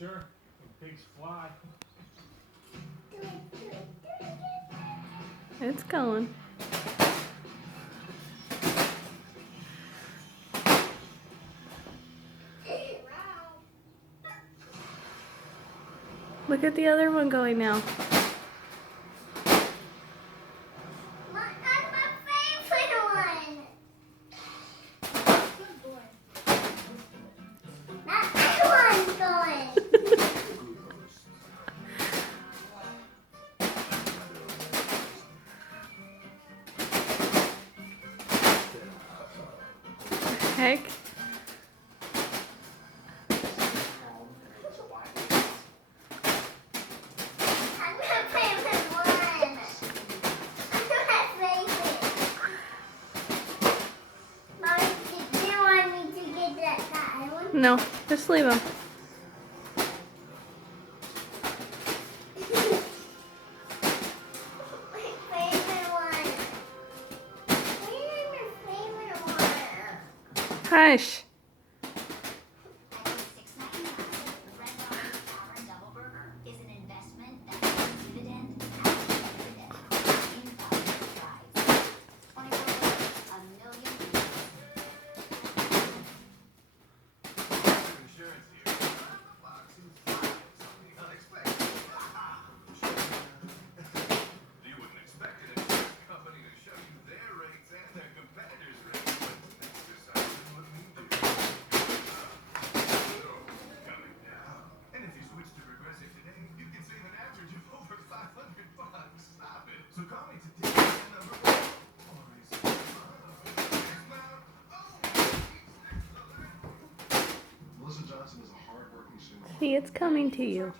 Sure, when pigs fly. It's going. Look at the other one going now. Heck. No, just leave him. Hush. See, it's coming to you.